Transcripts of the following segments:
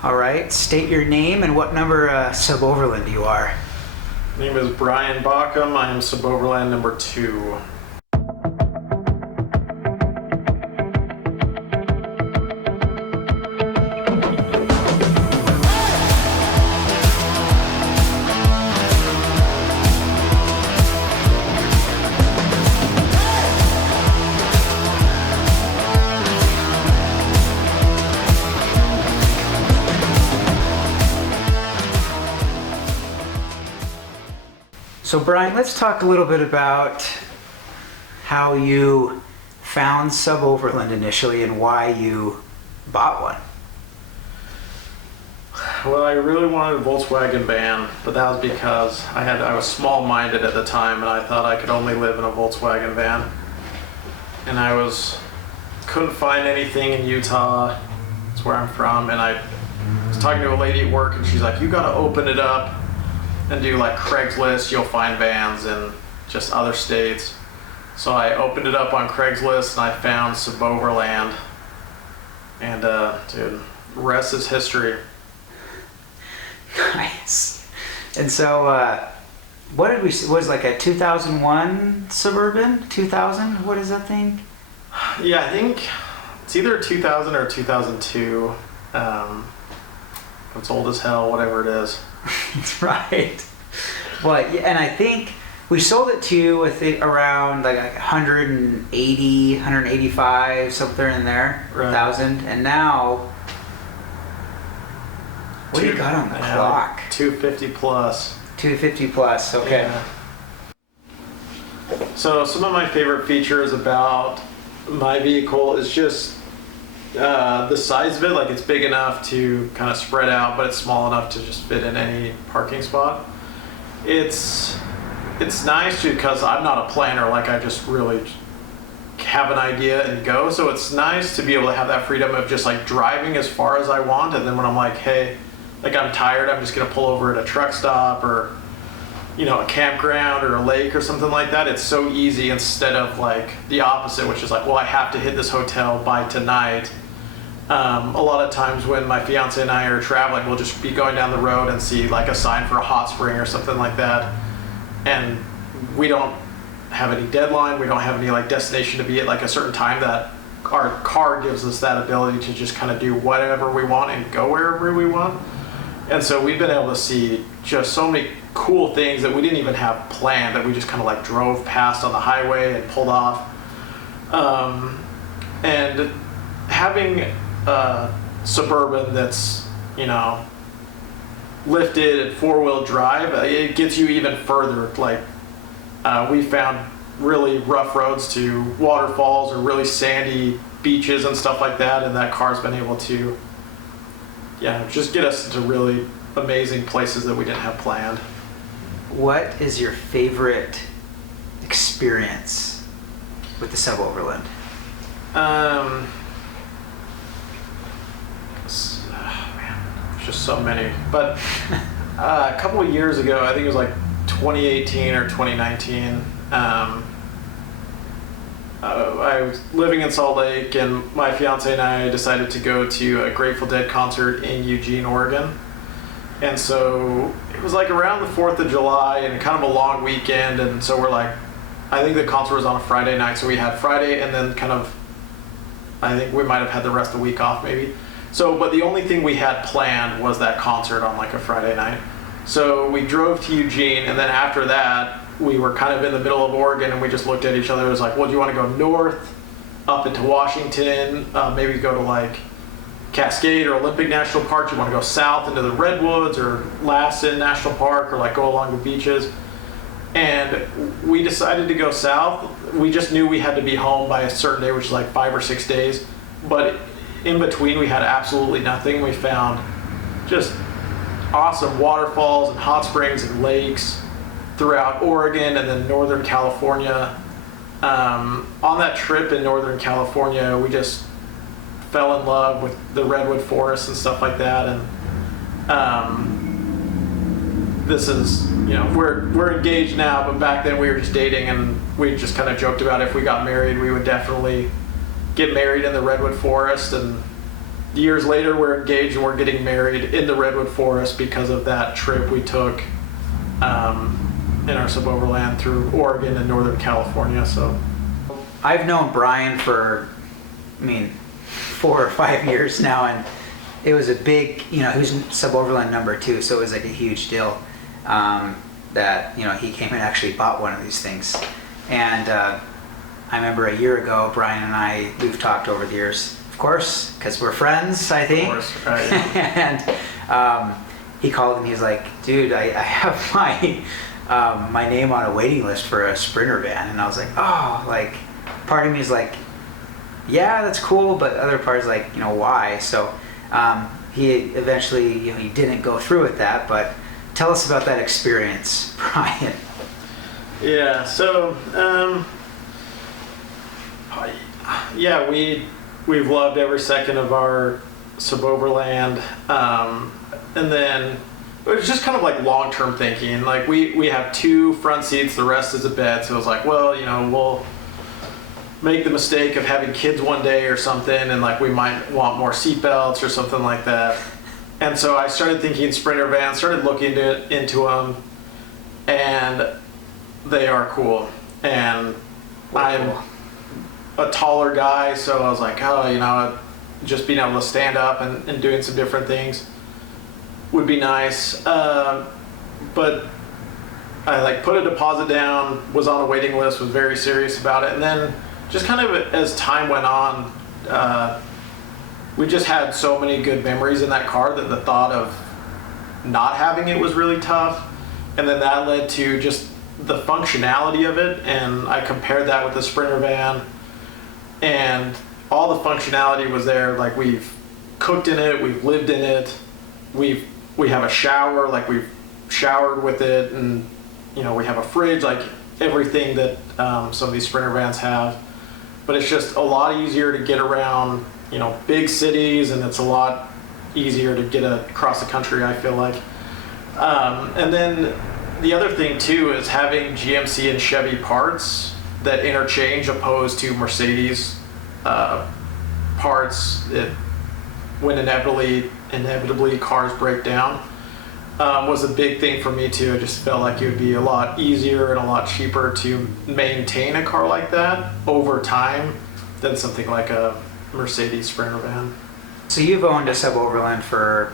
All right, state your name and what number Suboverland you are. My name is Brian Bockham. I am Suboverland number 2. So Brian, let's talk a little bit about how you found Suboverland initially and why you bought one. Well, I really wanted a Volkswagen van, but that was because I was small-minded at the time, and I thought I could only live in a Volkswagen van. And couldn't find anything in Utah. That's where I'm from, and I was talking to a lady at work, and she's like, "You got to open it up and do like Craigslist. You'll find vans in just other states." So I opened it up on Craigslist and I found Suboverland, and dude, the rest is history. Nice. And so what did we, was like a 2001 Suburban? 2000? What is that thing? Yeah, I think it's either 2000 or 2002. It's old as hell, whatever it is. That's right. Well, and I think we sold it to you with it around like 180, 185, somewhere in there, Right. 1,000. And now, what do you got on the clock? 250 plus. 250 plus, okay. Yeah. So some of my favorite features about my vehicle is just the size of it. Like, it's big enough to kind of spread out, but it's small enough to just fit in any parking spot. It's nice because I'm not a planner. Like, I just really have an idea and go. So it's nice to be able to have that freedom of just like driving as far as I want, and then when I'm like, hey, like I'm tired, I'm just gonna pull over at a truck stop or, you know, a campground or a lake or something like that. It's so easy, instead of like the opposite, which is like, well, I have to hit this hotel by tonight. A lot of times when my fiance and I are traveling, we'll just be going down the road and see like a sign for a hot spring or something like that, and we don't have any deadline, we don't have any like destination to be at like a certain time. That our car gives us that ability to just kind of do whatever we want and go wherever we want. And so we've been able to see just so many cool things that we didn't even have planned, that we just kind of like drove past on the highway and pulled off. And having a Suburban that's, you know, lifted and four-wheel drive, it gets you even further. Like, we found really rough roads to waterfalls or really sandy beaches and stuff like that, and that car's been able to, yeah, just get us to really amazing places that we didn't have planned. What is your favorite experience with the Suboverland? Man, there's just so many. But a couple of years ago, I think it was like 2018 or 2019, I was living in Salt Lake, and my fiance and I decided to go to a Grateful Dead concert in Eugene, Oregon. And so it was like around the 4th of July and kind of a long weekend, and so we're like, I think the concert was on a Friday night, so we had Friday and then kind of, I think we might have had the rest of the week off maybe. So, but the only thing we had planned was that concert on like a Friday night. So we drove to Eugene, and then after that, we were kind of in the middle of Oregon, and we just looked at each other. It was like, well, do you want to go north up into Washington, maybe go to like Cascade or Olympic National Park? Do you want to go south into the Redwoods or Lassen National Park, or like go along the beaches? And we decided to go south. We just knew we had to be home by a certain day, which is like 5 or 6 days. But in between, we had absolutely nothing. We found just awesome waterfalls and hot springs and lakes throughout Oregon and then Northern California. On that trip in Northern California, we just fell in love with the redwood forests and stuff like that. And this is, you know, we're engaged now, but back then we were just dating, and we just kind of joked about if we got married, we would definitely get married in the redwood forest. And years later, we're engaged and we're getting married in the Redwood Forest because of that trip we took in our SUBOVERLAND through Oregon and Northern California. So I've known Brian for, 4 or 5 years now, and it was a big, he was SUBOVERLAND #2, so it was like a huge deal that, he came and actually bought one of these things. And I remember a year ago, Brian and we've talked over the years, of course, because we're friends, I think. Of course, right. And he called and he was like, dude, I have my name on a waiting list for a Sprinter van. And I was like, oh, like, part of me is like, yeah, that's cool, but other part is like, why? So he eventually, he didn't go through with that, but tell us about that experience, Brian. Yeah, so, we've loved every second of our SUBOVERLAND, and then it was just kind of like long-term thinking. Like we have 2 front seats, the rest is a bed, so it was like, well, we'll make the mistake of having kids one day or something, and like we might want more seat belts or something like that. And so I started thinking Sprinter vans, started looking into them, and they are cool. And I'm a taller guy, so I was like, just being able to stand up and doing some different things would be nice. But I like put a deposit down, was on a waiting list, was very serious about it, and then just kind of as time went on, we just had so many good memories in that car that the thought of not having it was really tough. And then that led to just the functionality of it, and I compared that with the Sprinter van, and all the functionality was there. Like we've cooked in it, we've lived in it, we have a shower, like we've showered with it, and we have a fridge, like everything that some of these Sprinter vans have. But it's just a lot easier to get around, big cities, and it's a lot easier to get across the country, I feel like. And then the other thing too is having GMC and Chevy parts that interchange opposed to Mercedes parts when inevitably cars break down was a big thing for me too. I just felt like it would be a lot easier and a lot cheaper to maintain a car like that over time than something like a Mercedes Sprinter van. So you've owned a SUBOVERLAND for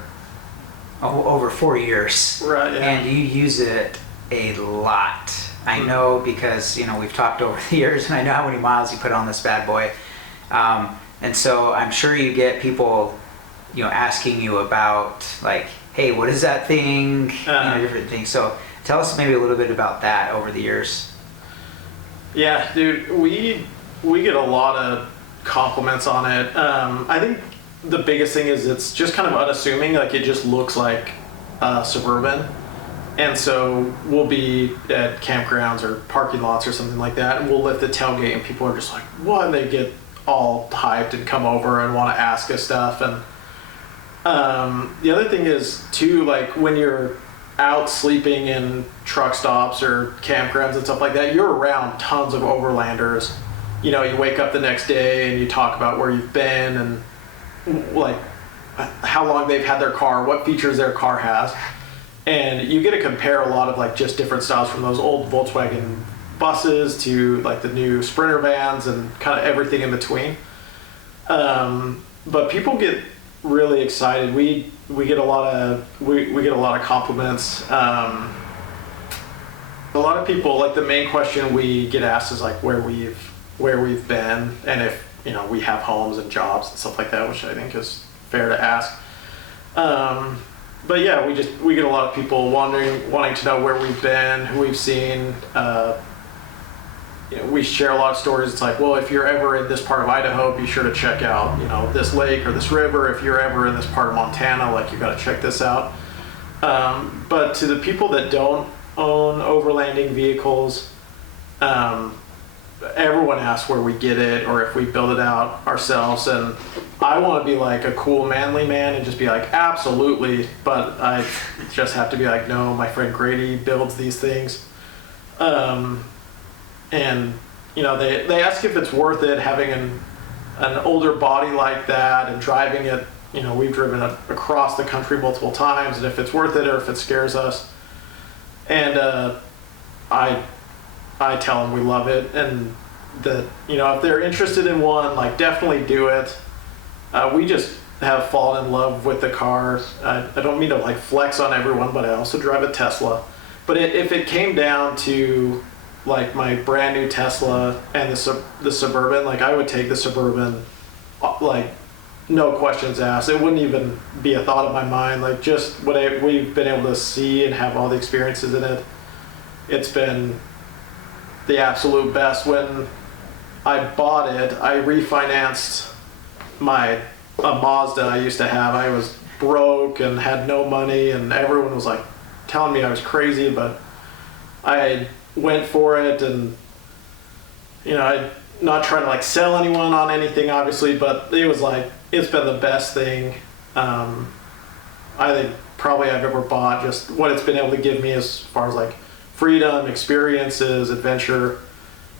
over 4 years, right? Yeah. And you use it a lot. I know because we've talked over the years, and I know how many miles you put on this bad boy. And so I'm sure you get people, asking you about like, hey, what is that thing? Different things. So tell us maybe a little bit about that over the years. Yeah, dude, we get a lot of compliments on it. I think the biggest thing is it's just kind of unassuming. Like it just looks like Suburban. And so we'll be at campgrounds or parking lots or something like that, and we'll lift the tailgate, and people are just like, what? And they get all hyped and come over and want to ask us stuff. And the other thing is too, like when you're out sleeping in truck stops or campgrounds and stuff like that, you're around tons of overlanders. You wake up the next day and you talk about where you've been and like how long they've had their car, what features their car has. And you get to compare a lot of like just different styles, from those old Volkswagen buses to like the new Sprinter vans and kind of everything in between. But people get really excited. We get a lot of compliments. A lot of people, like the main question we get asked is like where we've been, and if we have homes and jobs and stuff like that, which I think is fair to ask. But yeah, we get a lot of people wanting to know where we've been, who we've seen. We share a lot of stories. It's like, well, if you're ever in this part of Idaho, be sure to check out, this lake or this river. If you're ever in this part of Montana, like you got to check this out. But to the people that don't own overlanding vehicles, everyone asks where we get it or if we build it out ourselves, and I want to be like a cool manly man and just be like absolutely, but I just have to be like, no, my friend Grady builds these things. And they ask if it's worth it having an older body like that and driving it you know, we've driven across the country multiple times, and if it's worth it or if it scares us. And I tell them we love it, and that, you know, if they're interested in one, like, definitely do it. We just have fallen in love with the car. I don't mean to like flex on everyone, but I also drive a Tesla. But if it came down to like my brand new Tesla and the Suburban, like, I would take the Suburban, like, no questions asked. It wouldn't even be a thought of my mind. Like, just what we've been able to see and have all the experiences in it, it's been the absolute best. When I bought it, I refinanced a Mazda I used to have. I was broke and had no money, and everyone was like telling me I was crazy, but I went for it. And, you know, I'm not trying to like sell anyone on anything, obviously, but it was like, it's been the best thing I think probably I've ever bought. Just what it's been able to give me as far as like freedom, experiences, adventure.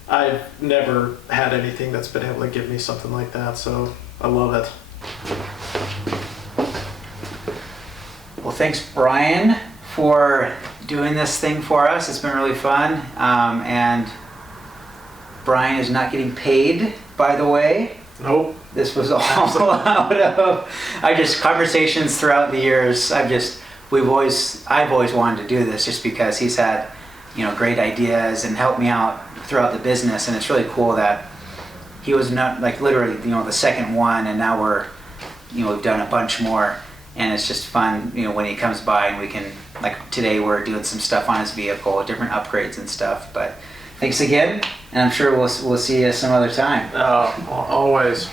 I've never had anything that's been able to give me something like that, so I love it. Well, thanks, Brian, for doing this thing for us. It's been really fun. And Brian is not getting paid, by the way. Nope. This was all out of conversations throughout the years. I've always wanted to do this just because he's had, you know, great ideas and helped me out throughout the business. And it's really cool that he was not like literally, you know, the second one, and now we've done a bunch more. And it's just fun, you know, when he comes by and we can, like today we're doing some stuff on his vehicle, different upgrades and stuff. But thanks again, and I'm sure we'll see you some other time. Always.